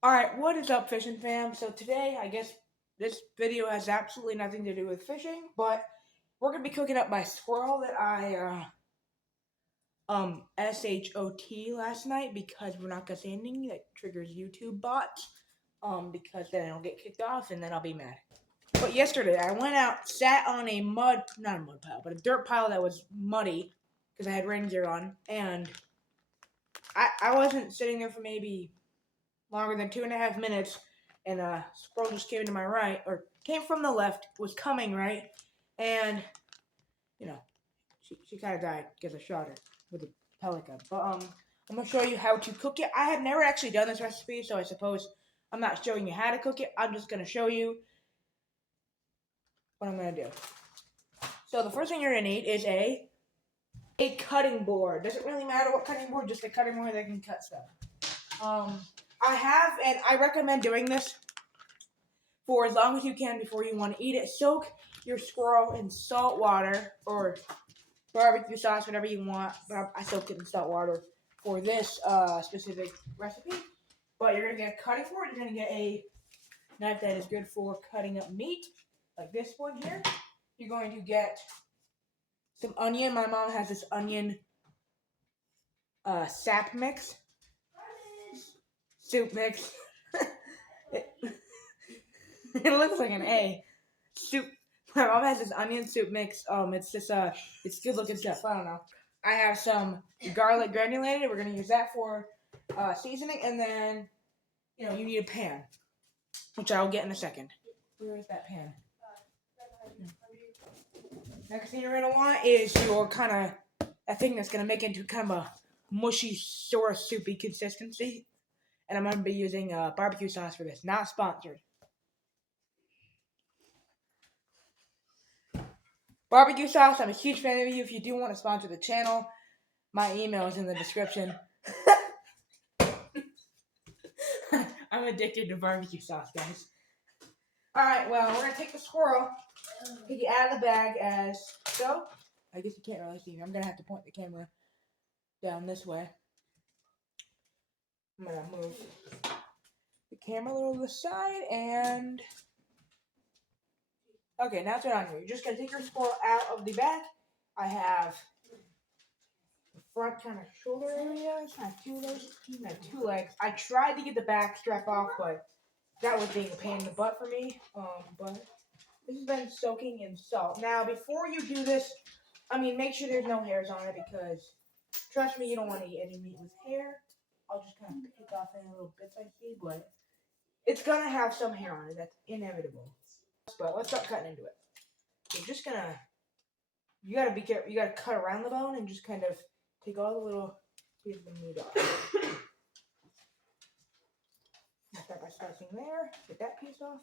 Alright, what is up, fishing fam? So today, I guess this video has absolutely nothing to do with fishing, but we're gonna be cooking up my squirrel that I SHOT last night because we're not gonna say anything that triggers YouTube bots. Because then I'll get kicked off and then I'll be mad. But yesterday I went out, sat on a not a mud pile, but a dirt pile that was muddy because I had rain gear on, and I wasn't sitting there for maybe longer than 2.5 minutes, and a squirrel just came to my right, or came from the left, was coming right, and you know, she kind of died because I shot her with a pellet gun. But I'm gonna show you how to cook it. I have never actually done this recipe, so I suppose I'm not showing you how to cook it. I'm just gonna show you what I'm gonna do. So the first thing you're gonna need is a cutting board. Doesn't really matter what cutting board, just a cutting board that can cut stuff. I have, and I recommend doing this for as long as you can before you want to eat it. Soak your squirrel in salt water or barbecue sauce, whatever you want. But I soaked it in salt water for this specific recipe. But you're going to get a cutting board. You're going to get a knife that is good for cutting up meat, like this one here. You're going to get some onion. My mom has this onion sap mix. Soup mix. It looks like an A. Soup. My mom has this onion soup mix. It's just it's good looking stuff. I don't know. I have some garlic granulated. We're gonna use that for seasoning, and then you need a pan, which I'll get in a second. Where is that pan? Next thing you're gonna want is your kind of a thing that's gonna make it into kind of a mushy, sort of soupy consistency. And I'm gonna be using barbecue sauce for this. Not sponsored. Barbecue sauce, I'm a huge fan of you. If you do want to sponsor the channel, my email is in the description. I'm addicted to barbecue sauce, guys. Alright, well, we're going to take the squirrel, take it out of the bag as so. I guess you can't really see me. I'm going to have to point the camera down this way. I'm going to move the camera a little to the side, and okay, now it's on here. You're just going to take your squirrel out of the bag. I have the front kind of shoulder area. I have two legs. I have two legs. I tried to get the back strap off, but that was being a pain in the butt for me. But this has been soaking in salt. Now, before you do this, make sure there's no hairs on it, because trust me, you don't want to eat any meat with hair. I'll just kind of pick off any little bits I see, but it's gonna have some hair on it. That's inevitable. But let's start cutting into it. You're just gonna, you gotta be careful. You gotta cut around the bone and just kind of take all the little pieces of meat off. I'll start by slicing there. Get that piece off.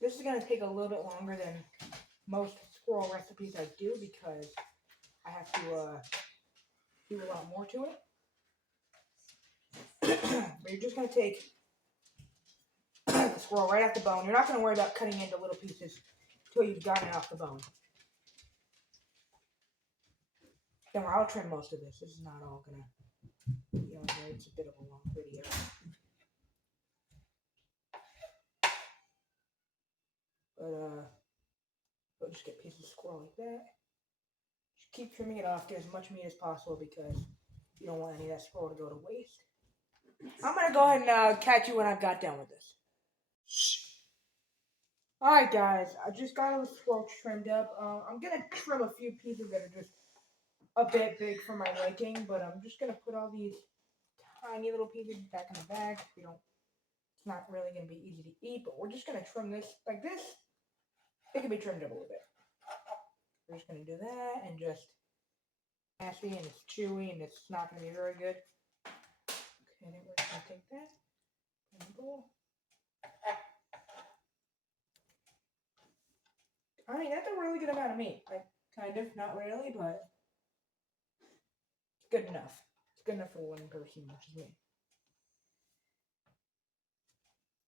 This is going to take a little bit longer than most squirrel recipes I do, because I have to do a lot more to it. But you're just going to take the squirrel right off the bone. You're not going to worry about cutting into little pieces until you've gotten it off the bone. Don't worry, I'll trim most of this. This is not all going to be on here. It's a bit of a long video. But we'll just get pieces of squirrel like that. Just keep trimming it off. Get as much meat as possible, because you don't want any of that squirrel to go to waste. I'm going to go ahead and catch you when I've got done with this. Alright, guys, I just got the squirrel trimmed up. I'm going to trim a few pieces that are just a bit big for my liking, but I'm just going to put all these tiny little pieces back in the bag. It's not really going to be easy to eat, but we're just going to trim this like this. It can be trimmed up a little bit. We're just going to do that, and just nasty, and it's chewy, and it's not going to be very good. Okay, then we're just going to take that and bowl. That's a really good amount of meat. Like, kind of, not really, but it's good enough. It's good enough for one person, which is me.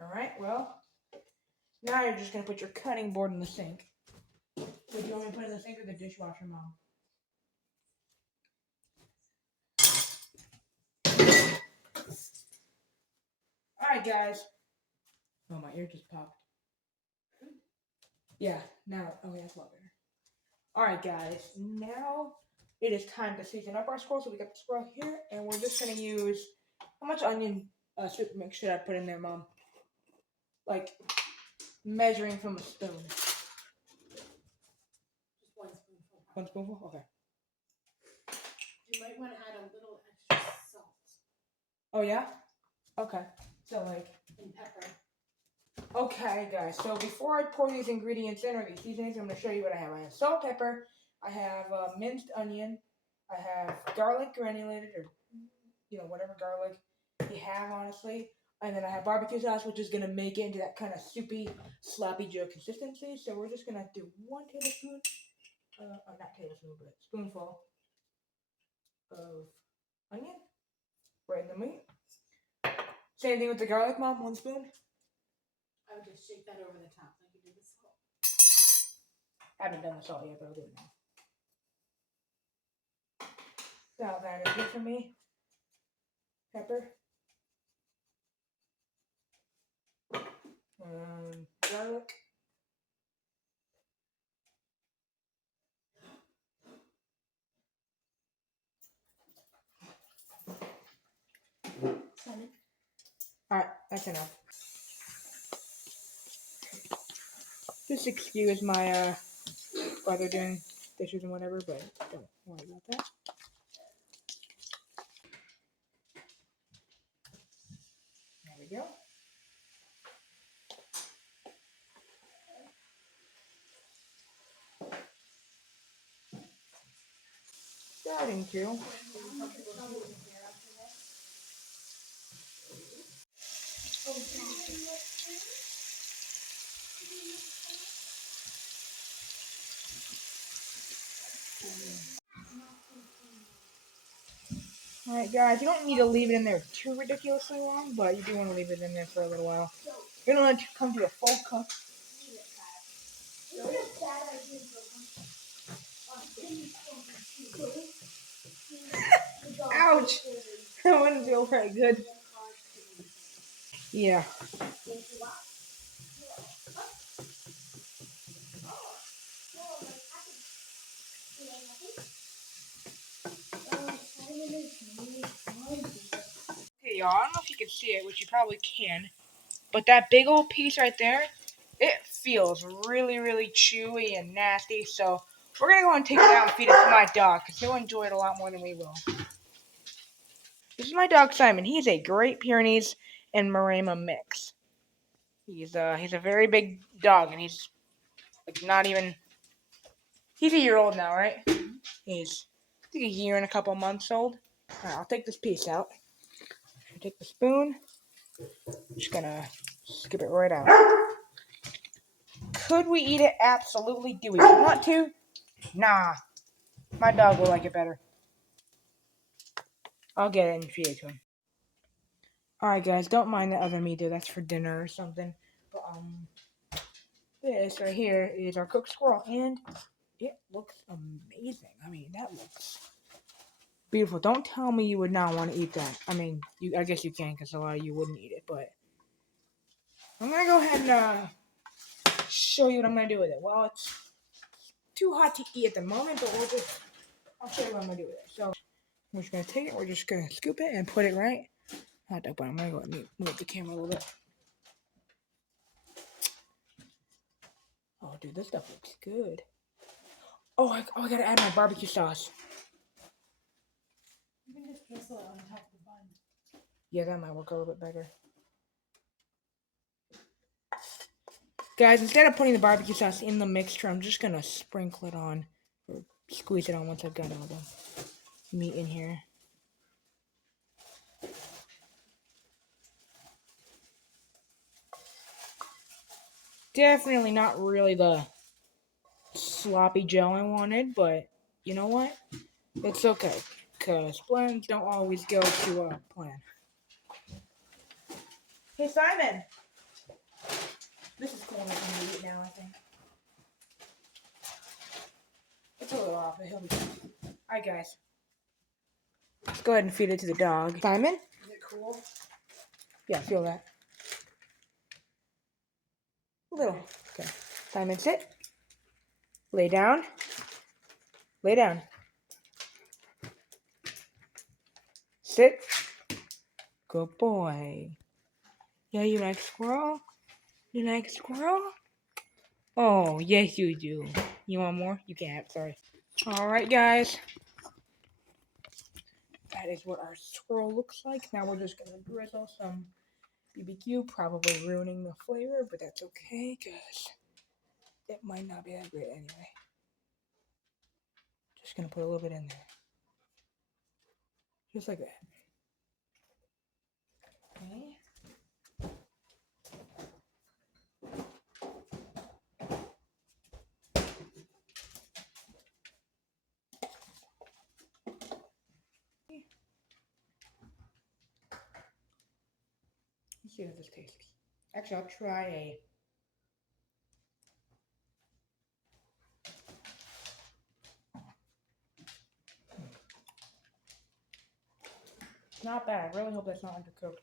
Alright, well, now you're just going to put your cutting board in the sink. Wait, do you want me to put it in the sink or the dishwasher, Mom? Alright, guys. Oh, my ear just popped. Yeah, now, okay, that's a lot better. Alright, guys, now it is time to season up our squirrel. So we got the squirrel here, and we're just going to use, how much onion soup mix should I put in there, Mom? Like, measuring from a spoon. Just 1 spoonful. 1 spoonful? Okay. You might want to add a little extra salt. Oh, yeah? Okay. So, like... And pepper. Okay, guys, so before I pour these ingredients in, or these seasonings, I'm going to show you what I have. I have salt, pepper, I have minced onion, I have garlic granulated, or, you know, whatever garlic you have, honestly. And then I have barbecue sauce, which is going to make it into that kind of soupy, sloppy Joe consistency. So we're just going to do 1 tablespoon, not tablespoon, but spoonful of onion right in the meat. Same thing with the garlic, Mom, 1 spoon. I would just shake that over the top like you did the salt. I haven't done the salt yet, but I'll do it now. So that is good for me. Pepper. Garlic. Cinnamon. Alright, that's enough. Just excuse my brother doing dishes and whatever, but don't worry about that. There we go. Starting to. Alright, guys, you don't need to leave it in there too ridiculously long, but you do want to leave it in there for a little while. You're going to let it come to a full cook. Ouch! That wouldn't feel very good. Yeah. Okay, y'all, I don't know if you can see it, which you probably can, but that big old piece right there, it feels really, really chewy and nasty, so we're going to go and take it out and feed it to my dog, because he'll enjoy it a lot more than we will. This is my dog, Simon. He's a Great Pyrenees and Maremma mix. He's a very big dog, and he's like not even, he's a year old now, right? He's I think a year and a couple months old. Alright, I'll take this piece out. Take the spoon. Just gonna scoop it right out. Could we eat it? Absolutely. Do we want to? Nah. My dog will like it better. I'll get it and feed it to him. Alright, guys, don't mind the other meat there. That's for dinner or something. But, this right here is our cooked squirrel, and it looks amazing. I mean, that looks beautiful. Don't tell me you would not want to eat that. I mean, I guess you can, because a lot of you wouldn't eat it, but I'm going to go ahead and show you what I'm going to do with it. Well, it's too hot to eat at the moment, but I'll show you what I'm going to do with it. So, we're just going to take it, we're just going to scoop it and put it right. Not that, but I'm going to go ahead and move the camera a little bit. Oh, dude, this stuff looks good. Oh, I got to add my barbecue sauce. You can just drizzle it on top of the bun. Yeah, that might work a little bit better. Guys, instead of putting the barbecue sauce in the mixture, I'm just going to sprinkle it on, or squeeze it on once I've got all the meat in here. Definitely not really the sloppy Joe I wanted, but you know what? It's okay, because plans don't always go to plan. Hey, Simon! This is cool enough to eat now, I think. off it. He'll be fine. Alright, guys. Let's go ahead and feed it to the dog. Simon? Is it cool? Yeah, feel that. A little. Okay. Simon, sit. Lay down. Lay down. Sit. Good boy. Yeah, you like squirrel? You like squirrel? Oh, yes you do. You want more? You can't, sorry. Alright, guys. That is what our squirrel looks like. Now we're just gonna drizzle some BBQ, probably ruining the flavor, but that's okay, because it might not be that great anyway. Just gonna put a little bit in there. Just like that. Okay. Let's see how this tastes. Actually, I'll try a. Not bad. I really hope that's not undercooked.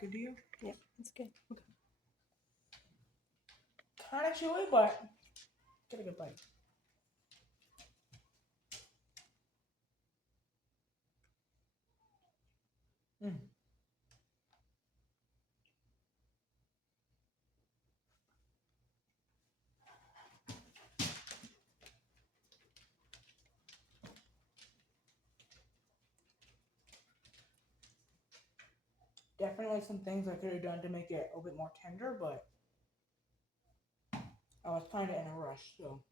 Good to you? Yeah, that's good. Okay. Kind of chewy, but get a good bite. Mm. Definitely some things I could have done to make it a little bit more tender, but I was kind of in a rush, so.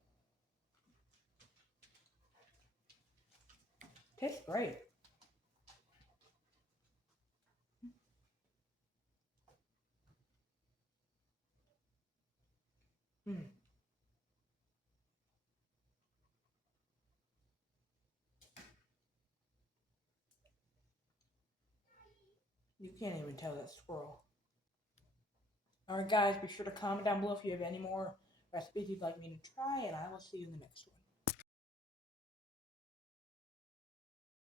Tastes great. Mm. You can't even tell that squirrel. Alright guys, be sure to comment down below if you have any more recipes you'd like me to try, and I will see you in the next one.